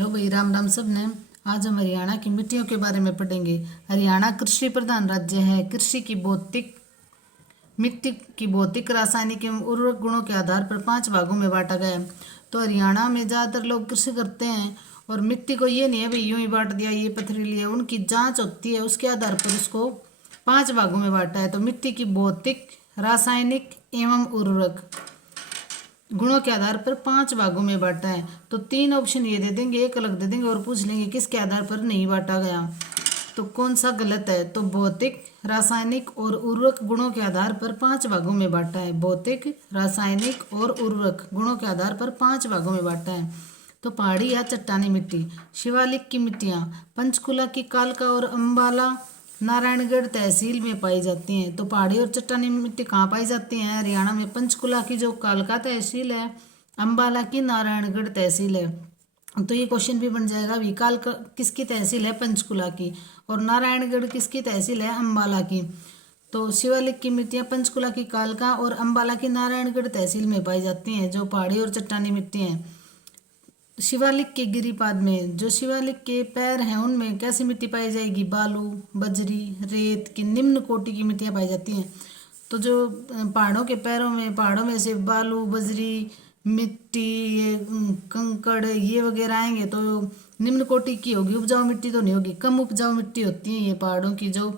Hello भाई, राम राम सब ने। आज हम हरियाणा की मिट्टियों के बारे में पढ़ेंगे। हरियाणा कृषि प्रधान राज्य है। कृषि की भौतिक मिट्टी की भौतिक, रासायनिक एवं उर्वरक गुणों के आधार पर 5 भागों में बांटा गया है। तो हरियाणा में ज़्यादातर लोग कृषि करते हैं और मिट्टी को ये नहीं है भाई यूं ही बांट दिया, ये पथरीली है। उनकी जांच होती है, उसके आधार पर उसको 5 भागों में बांटा है। तो मिट्टी की भौतिक, रासायनिक एवं उर्वरक गुणों के आधार पर 5 भागों में बांटा है। तो 3 ऑप्शन ये दे देंगे, एक अलग दे देंगे और पूछ लेंगे किसके आधार पर नहीं बांटा गया, तो कौन सा गलत है। तो भौतिक, रासायनिक और उर्वरक गुणों के आधार पर 5 भागों में बांटा है। भौतिक, रासायनिक और उर्वरक गुणों के आधार पर 5 भागों में बांटा है। तो पहाड़ी या चट्टानी मिट्टी, शिवालिक की मिट्टियाँ पंचकुला की कालका और अंबाला नारायणगढ़ तहसील में पाई जाती हैं। तो पहाड़ी और चट्टानी मिट्टी कहाँ पाई जाती हैं? हरियाणा में पंचकुला की जो कालका तहसील है, अंबाला की नारायणगढ़ तहसील है। तो ये क्वेश्चन भी बन जाएगा, विकाल किसकी तहसील है? पंचकुला की। और नारायणगढ़ किसकी तहसील है? अंबाला की। तो शिवालिक की मिट्टियाँ पंचकुला की कालका और अंबाला की नारायणगढ़ तहसील में पाई जाती हैं, जो पहाड़ी और चट्टानी मिट्टी हैं। शिवालिक के गिरिपाद में, जो शिवालिक के पैर हैं उनमें कैसी मिट्टी पाई जाएगी? बालू, बजरी, रेत की निम्न कोटि की मिट्टियाँ पाई जाती हैं। तो जो पहाड़ों के पैरों में, पहाड़ों में से बालू, बजरी, मिट्टी, ये कंकड़, ये वगैरह आएंगे तो निम्न कोटि की होगी, उपजाऊ मिट्टी तो नहीं होगी। कम उपजाऊ मिट्टी होती है ये पहाड़ों की, जो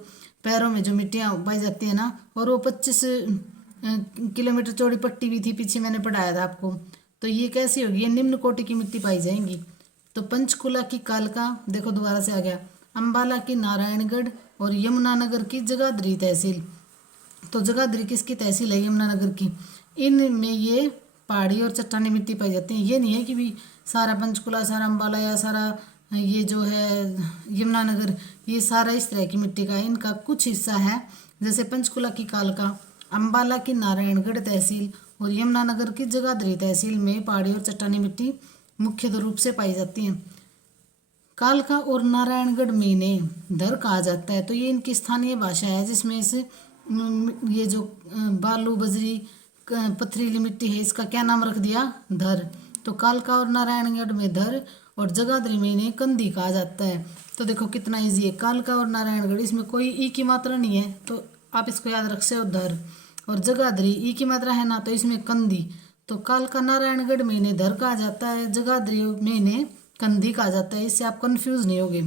पैरों में जो मिट्टियाँ पाई जाती है ना। और वो 25 किलोमीटर चौड़ी पट्टी भी थी, पीछे मैंने पढ़ाया था आपको। तो ये कैसी होगी? ये निम्न कोटि की मिट्टी पाई जाएंगी। तो पंचकुला की कालका, देखो दोबारा से आ गया, अंबाला की नारायणगढ़ और यमुनानगर की जगाधरी तहसील। तो जगाधरी किसकी तहसील है? यमुनानगर की। इनमें ये पहाड़ी और चट्टानी मिट्टी पाई जाती है। ये नहीं है कि भी सारा पंचकुला, सारा अंबाला या सारा ये जो है यमुनानगर, ये सारा इस तरह की मिट्टी का है। इनका कुछ हिस्सा है, जैसे पंचकुला की कालका, अंबाला की नारायणगढ़ तहसील और यमुनानगर की जगाधरी तहसील में पहाड़ी और चट्टानी मिट्टी मुख्य रूप से पाई जाती है। कालका और नारायणगढ़ में इन्हें धर कहा जाता है। तो ये इनकी स्थानीय भाषा है, जिसमें इस ये जो बालू, बजरी, पथरीली मिट्टी है, इसका क्या नाम रख दिया? धर। तो कालका और नारायणगढ़ में धर और जगाधरी में इन्हें कंदी कहा जाता है। तो देखो कितना इजी है, कालका और नारायणगढ़, इसमें कोई ई की मात्रा नहीं है, तो आप इसको याद रख सकते हो, धर। और जगाधरी ई की मात्रा है ना, तो इसमें कंदी। तो कालका नारायणगढ़ में इन्हें धर कहा जाता है, जगाधरी में इन्हें कंदी कहा जाता है। इससे आप कंफ्यूज नहीं होगे।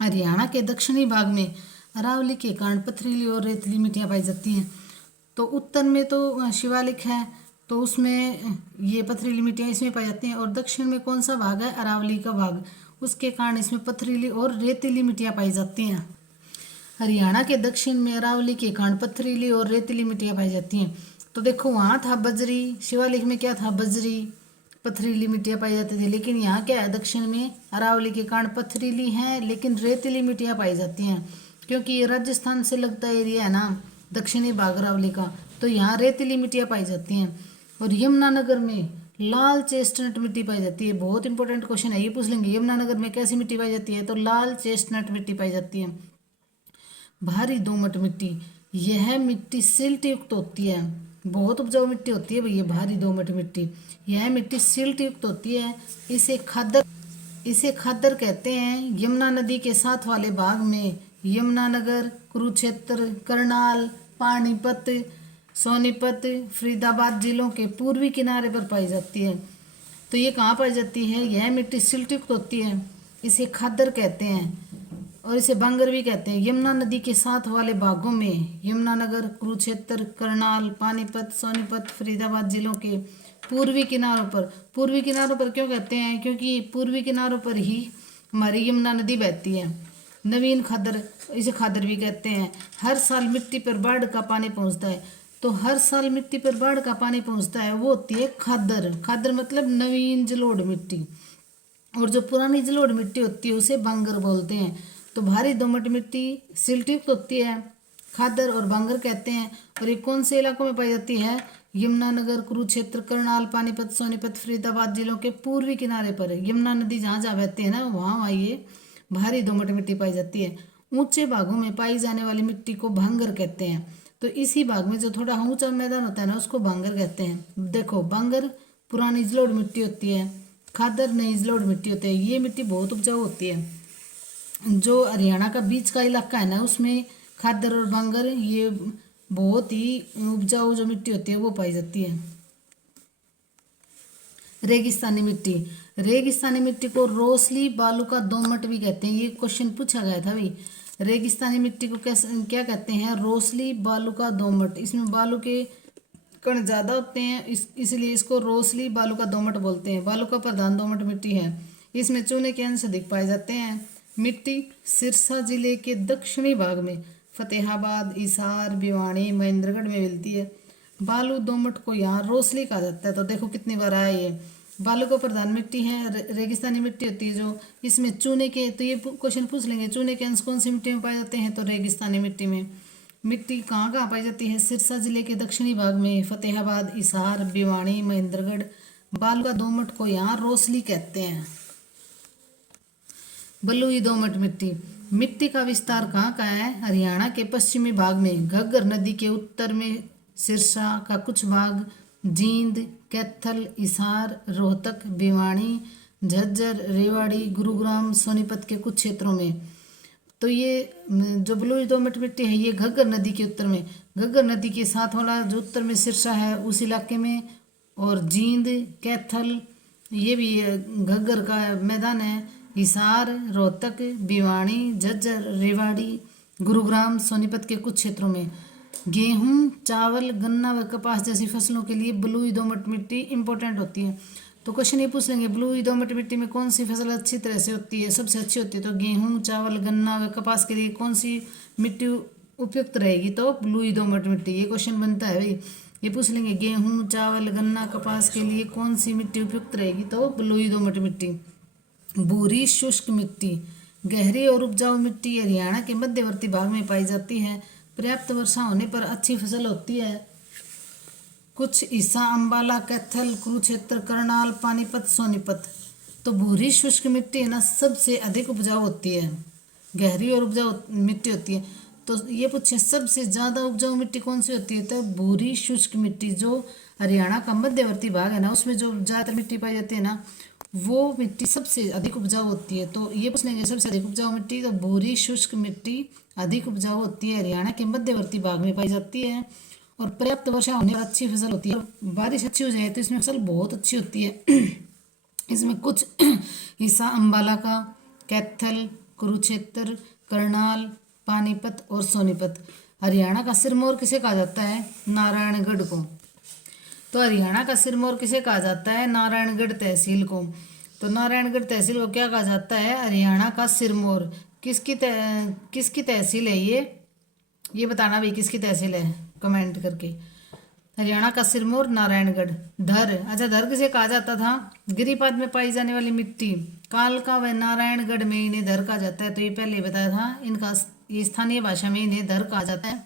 हरियाणा के दक्षिणी भाग में अरावली के कारण पथरीली और रेतीली मिट्टियाँ पाई जाती हैं। तो उत्तर में तो शिवालिक है, तो उसमें ये पथरीली मिट्टियाँ इसमें पाई जाती हैं। और दक्षिण में कौन सा भाग है? अरावली का भाग, उसके कारण इसमें पथरीली और रेतीली मिट्टियाँ पाई जाती हैं। हरियाणा के दक्षिण में अरावली के कारण पथरीली और रेतीली मिट्टियाँ पाई जाती हैं। तो देखो वहाँ था बजरी, शिवालिक में क्या था? बजरी, पथरीली मिट्टियाँ पाई जाती थी। लेकिन यहाँ क्या है? दक्षिण में अरावली के कारण पथरीली हैं लेकिन रेतीली मिट्टियाँ पाई जाती हैं, क्योंकि ये राजस्थान से लगता एरिया है ना, दक्षिणी भाग अरावली का। तो यहाँ रेतीली मिट्टियाँ पाई जाती हैं। और यमुनानगर में लाल चेस्टनट मिट्टी पाई जाती है। बहुत इंपॉर्टेंट क्वेश्चन है, ये पूछ लेंगे, यमुनानगर में कैसी मिट्टी पाई जाती है? तो लाल चेस्टनट मिट्टी पाई जाती है। भारी दोमट मिट्टी, यह मिट्टी सिल्ट युक्त होती है। बहुत उपजाऊ मिट्टी होती है भैया भारी दोमट मिट्टी। यह मिट्टी सिल्ट युक्त होती है। इसे खादर कहते हैं। यमुना नदी के साथ वाले भाग में यमुनानगर, कुरुक्षेत्र, करनाल, पानीपत, सोनीपत, फरीदाबाद जिलों के पूर्वी किनारे पर पाई जाती है। तो ये कहाँ पाई जाती है? यह मिट्टी सिल्ट युक्त होती है, इसे खादर कहते हैं और इसे बांगर भी कहते हैं। यमुना नदी के साथ वाले भागों में यमुनानगर, कुरुक्षेत्र, करनाल, पानीपत, सोनीपत, फरीदाबाद जिलों के पूर्वी किनारों पर क्यों कहते हैं? क्योंकि पूर्वी किनारों पर ही हमारी यमुना नदी बहती है। नवीन खादर, इसे खादर भी कहते हैं। हर साल मिट्टी पर बाढ़ का पानी पहुंचता है। तो हर साल मिट्टी पर बाढ़ का पानी पहुंचता है, वो होती है खादर। खादर मतलब नवीन जलोढ़ मिट्टी। और जो पुरानी जलोढ़ मिट्टी होती है उसे बांगर बोलते हैं। तो भारी दोमट मिट्टी सिल्ट युक्त होती है, खादर और बांगर कहते हैं। और ये कौन से इलाकों में पाई जाती है? यमुनानगर, कुरुक्षेत्र, करनाल, पानीपत, सोनीपत, फरीदाबाद जिलों के पूर्वी किनारे पर। यमुना नदी जहाँ जहाँ बहती है ना, वहाँ ये भारी दोमट मिट्टी पाई जाती है। ऊंचे भागों में पाई जाने वाली मिट्टी को भांगर कहते हैं। तो इसी भाग में जो थोड़ा ऊंचा मैदान होता है ना, उसको भांगर कहते हैं। देखो बांगर पुरानी जलोढ़ मिट्टी होती है, खादर नई जलोढ़ मिट्टी होती है। ये मिट्टी बहुत उपजाऊ होती है। जो हरियाणा का बीच का इलाका है ना, उसमें खादर और बांगर ये बहुत ही उपजाऊ जो मिट्टी होती है वो पाई जाती है। रेगिस्तानी मिट्टी, रेगिस्तानी मिट्टी को रोसली बालूका दोमट भी कहते हैं। ये क्वेश्चन पूछा गया था भाई, रेगिस्तानी मिट्टी को कैसे क्या कहते हैं? रोसली बालूका दोमट। इसमें बालू के कण ज़्यादा होते हैं, इसलिए इसको रोसली बालूका दोमट बोलते हैं। बालूका प्रधान दोमट मिट्टी है। इसमें चूने के अंश अधिक पाए जाते हैं। मिट्टी सिरसा जिले के दक्षिणी भाग में फतेहाबाद, हिसार, भिवानी, महेंद्रगढ़ में मिलती है। बालू दोमट को यहाँ रोसली कहा जाता है। तो देखो कितनी बार आया ये। बालू को प्रधान मिट्टी है, रेगिस्तानी मिट्टी होती है जो इसमें चूने के, तो ये क्वेश्चन पूछ लेंगे चूने के अंश कौन सी मिट्टी में पाए जाते हैं? तो रेगिस्तानी मिट्टी में। मिट्टी कहाँ कहाँ पाई जाती है? सिरसा जिले के दक्षिणी भाग में, फतेहाबाद, हिसार, भिवानी, महेंद्रगढ़। बालू का दोमट को यहाँ रोसली कहते हैं। बलुई दोमट मिट्टी, मिट्टी का विस्तार कहाँ का है? हरियाणा के पश्चिमी भाग में, घग्गर नदी के उत्तर में सिरसा का कुछ भाग, जींद, कैथल, हिसार, रोहतक, भिवानी, झज्जर, रेवाड़ी, गुरुग्राम, सोनीपत के कुछ क्षेत्रों में। तो ये जो बलुई दोमट मिट्टी है ये घग्गर नदी के उत्तर में, घग्गर नदी के साथ वाला जो उत्तर में सिरसा है उस इलाके में, और जींद, कैथल ये भी घग्गर का मैदान है, हिसार, रोहतक, भिवानी, झज्जर, रेवाड़ी, गुरुग्राम, सोनीपत के कुछ क्षेत्रों में। गेहूं, चावल, गन्ना व कपास जैसी फसलों के लिए बलुई दोमट मिट्टी इंपॉर्टेंट होती है। तो क्वेश्चन ये पूछ लेंगे बलुई दोमट मिट्टी में कौन सी फसल अच्छी तरह से होती है, सबसे अच्छी होती है? तो गेहूं, चावल, गन्ना व कपास के लिए कौन सी मिट्टी उपयुक्त रहेगी? तो बलुई दोमट मिट्टी। ये क्वेश्चन बनता है भाई, ये पूछ लेंगे गेहूं, चावल, गन्ना, कपास के लिए कौन सी मिट्टी उपयुक्त रहेगी? तो बलुई दोमट मिट्टी। भूरी शुष्क मिट्टी, गहरी और उपजाऊ मिट्टी हरियाणा के मध्यवर्ती भाग में पाई जाती है। पर्याप्त वर्षा होने पर अच्छी फसल होती है। कुछ हिस्सा अंबाला, कैथल, कुरुक्षेत्र, करनाल, पानीपत, सोनीपत। तो भूरी शुष्क मिट्टी है ना सबसे अधिक उपजाऊ होती है, गहरी और उपजाऊ मिट्टी होती है। तो ये पूछे सबसे ज़्यादा उपजाऊ मिट्टी कौन सी होती है? तो भूरी शुष्क मिट्टी। जो हरियाणा का मध्यवर्ती भाग है ना उसमें जो ज़्यादातर मिट्टी पाई जाती है ना वो मिट्टी सबसे अधिक उपजाऊ होती है। तो ये पूछ लेंगे सबसे अधिक उपजाऊ मिट्टी, तो भूरी शुष्क मिट्टी अधिक उपजाऊ होती है, हरियाणा के मध्यवर्ती भाग में पाई जाती है। और पर्याप्त वर्षा होने पर अच्छी फसल होती है। बारिश अच्छी हो जाए तो इसमें फसल बहुत अच्छी होती है। इसमें कुछ हिस्सा अंबाला का, कैथल, कुरुक्षेत्र, करनाल, पानीपत और सोनीपत। हरियाणा का सिरमौर किसे कहा जाता है? नारायणगढ़ को। तो हरियाणा का सिरमौर किसे कहा जाता है? नारायणगढ़ तहसील को। तो नारायणगढ़ तहसील को क्या कहा जाता है? हरियाणा का सिरमौर। किसकी तहसील है ये बताना भाई किसकी तहसील है, कमेंट करके। हरियाणा का सिरमौर, नारायणगढ़। धर, अच्छा धर किसे कहा जाता था? गिरिपाद में पाई जाने वाली मिट्टी। कालका व नारायणगढ़ में इन्हें धर कहा जाता है। तो ये पहले बताया था, इनका ये स्थानीय भाषा में इन्हें धर कहा जाता है।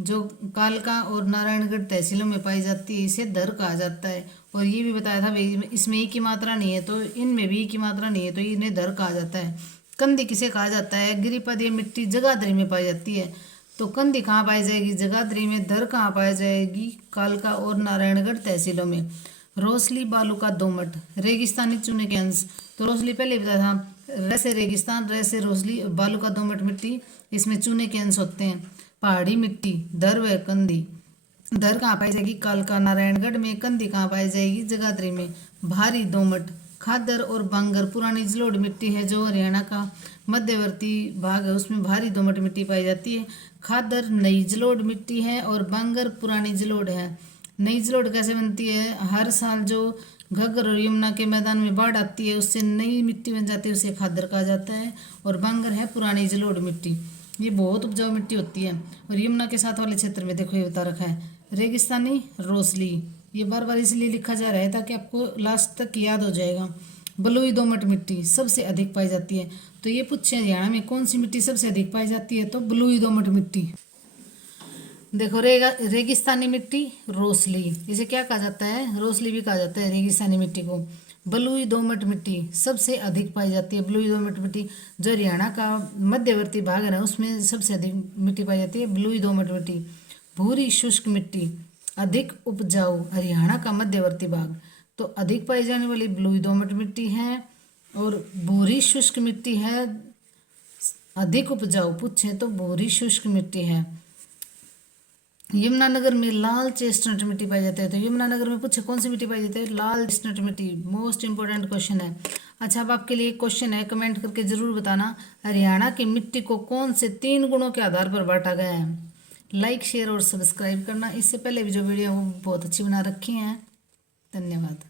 जो कालका और नारायणगढ़ तहसीलों में पाई जाती है इसे धर कहा जाता है। और ये भी बताया था भाई इसमें ई की मात्रा नहीं है तो इनमें भी ई की मात्रा नहीं है तो इन्हें धर कहा जाता है। कंदी किसे कहा जाता है? गिरिपद मिट्टी जगाधरी में पाई जाती है। तो कंदी कहाँ पाई जाएगी? जगाधरी में। धर कहाँ पाई जाएगी? कालका और नारायणगढ़ तहसीलों में। रोसली बालूका दोमट, रेगिस्तानी चूने के अंश। तो रोसली पहले बताया था, र से रेगिस्तान, र से रोसली, बालूका दोमट मिट्टी, इसमें चूने के अंश होते हैं। पहाड़ी मिट्टी, धर व कंदी। धर कहाँ पाई जाएगी? कालका नारायणगढ़ में। कंदी कहाँ पाई जाएगी? जगाधरी में। भारी दोमट, खादर और बांगर पुरानी जलोढ़ मिट्टी है जो हरियाणा का मध्यवर्ती भाग है उसमें भारी दोमट मिट्टी पाई जाती है। खादर नई जलोढ़ मिट्टी है और बांगर पुरानी जलोढ़ है। नई जलोढ़ कैसे बनती है? हर साल जो घग्गर और यमुना के मैदान में बाढ़ आती है उससे नई मिट्टी बन जाती है, उसे खादर कहा जाता है। और बांगर है पुरानी जलोढ़ मिट्टी। ये बहुत उपजाऊ मिट्टी होती है। और यमुना के साथ वाले क्षेत्र में देखो ये बता रखा है रेगिस्तानी रोसली। ये बार बार इसलिए लिखा जा रहा है ताकि आपको लास्ट तक याद हो जाएगा। बलुई दोमट मिट्टी सबसे अधिक पाई जाती है। तो ये पूछे हरियाणा में कौन सी मिट्टी सबसे अधिक पाई जाती है? तो बलुई दोमट मिट्टी। देखो रेगिस्तानी मिट्टी रोसली, इसे क्या कहा जाता है? रोसली भी कहा जाता है रेगिस्तानी मिट्टी को। बलुई दोमट मिट्टी सबसे अधिक पाई जाती है। बलुई दोमट मिट्टी जो हरियाणा का मध्यवर्ती भाग है ना उसमें सबसे अधिक मिट्टी पाई जाती है, बलुई दोमट मिट्टी। भूरी शुष्क मिट्टी अधिक उपजाऊ, हरियाणा का मध्यवर्ती भाग। तो अधिक पाई जाने वाली बलुई दोमट मिट्टी है, और भूरी शुष्क मिट्टी है। अधिक उपजाऊ पूछे तो भूरी शुष्क मिट्टी है। यमुनानगर में लाल चेस्टनट मिट्टी पाई जाती है, तो यमुनानगर में पूछे कौन सी मिट्टी पाई जाती है, लाल चेस्टनट मिट्टी। मोस्ट इंपोर्टेंट क्वेश्चन है। अच्छा, अब आपके लिए एक क्वेश्चन है, कमेंट करके जरूर बताना, हरियाणा की मिट्टी को कौन से 3 गुणों के आधार पर बांटा गया है। लाइक, शेयर और सब्सक्राइब करना। इससे पहले भी जो वीडियो वो बहुत अच्छी बना रखी हैं। धन्यवाद।